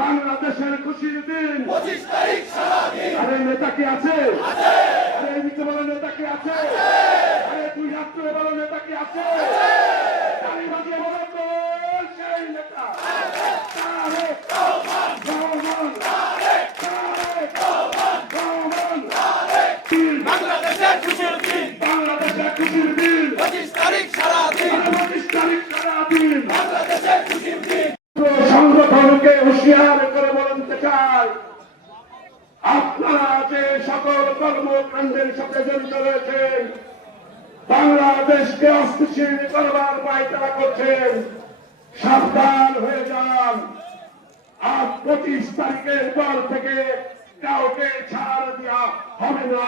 বাংলাদেশের খুশির দিন 25 তারিখ সারাদিন। আরে নেতা কি আছে? আরে মিত্র বড় নেতা কি আছে? আরে দুই রাষ্ট্র বড় নেতা কি আছে? তালি বাজিয়ে বলো তো সেই নেতা। তারেক রহমান, রহমান, তারেক রহমান, তারেক দিন। বাংলাদেশের খুশির দিন, বাংলাদেশের খুশির দিন 25 তারিখ সারাদিন। 25 তারিখ সারাদিন বাংলাদেশের খুশির দিন। সংগঠনকে হুঁশিয়ার করে বলতে চাই, আপনারা যে সকল কর্মকাণ্ডের সাথে জড়িত রয়েছেন, বাংলাদেশকে অস্থিতিশীল করবার পায়তারা করছেন, সাবধান হয়ে যান। আজ 25 তারিখের পর থেকে কাউকে ছাড় দেওয়া হবে না।